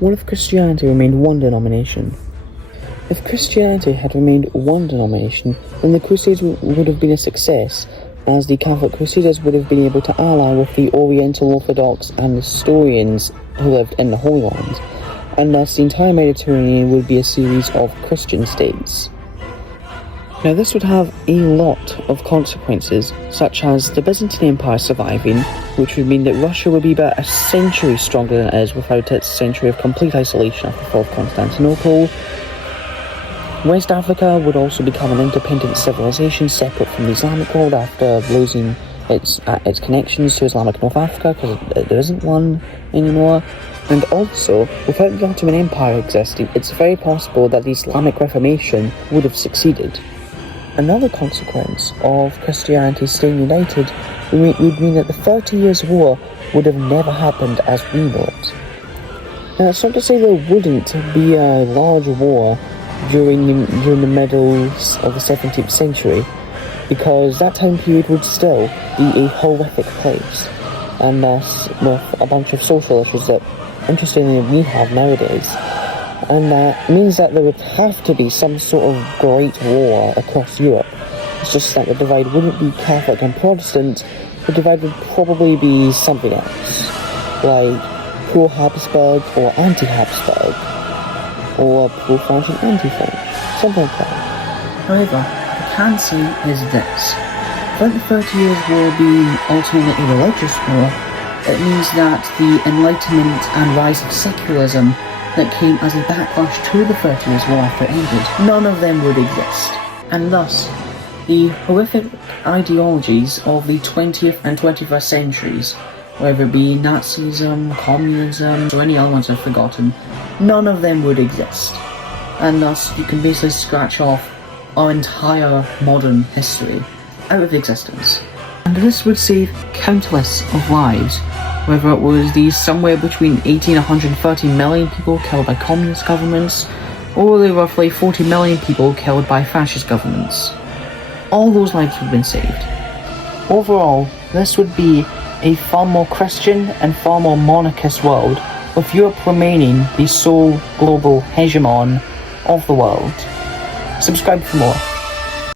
What if Christianity remained one denomination? If Christianity had remained one denomination, then the Crusades would have been a success, as the Catholic Crusaders would have been able to ally with the Oriental Orthodox and Nestorians who lived in the Holy Land, and thus the entire Mediterranean would be a series of Christian states. Now this would have a lot of consequences, such as the Byzantine Empire surviving, which would mean that Russia would be about a century stronger than it is without its century of complete isolation after the fall of Constantinople. West Africa would also become an independent civilization separate from the Islamic world after losing its connections to Islamic North Africa, because there isn't one anymore. And also, without the Ottoman Empire existing, it's very possible that the Islamic Reformation would have succeeded. Another consequence of Christianity staying united would mean that the 30 Years' War would have never happened as we know it. Now, it's not to say there wouldn't be a large war during the middle of the 17th century, because that time period would still be a horrific place, and thus with a bunch of social issues that, interestingly, we have nowadays. And that means that there would have to be some sort of great war across Europe. It's just that the divide wouldn't be Catholic and Protestant. The divide would probably be something else, like pro-Habsburg or anti-Habsburg, or pro-French and anti-French, something like that. However, what I can say is this: without the 30 Years' War being ultimately a religious war, it means that the Enlightenment and rise of secularism that came as a backlash to the 30 Years' War after it ended, none of them would exist. And thus, the horrific ideologies of the 20th and 21st centuries, whether it be Nazism, communism, or any other ones I've forgotten, none of them would exist. And thus, you can basically scratch off our entire modern history out of existence. And this would save countless of lives, whether it was the somewhere between 80 and 130 million people killed by communist governments, or the roughly 40 million people killed by fascist governments. All those lives would have been saved. Overall, this would be a far more Christian and far more monarchist world, with Europe remaining the sole global hegemon of the world. Subscribe for more.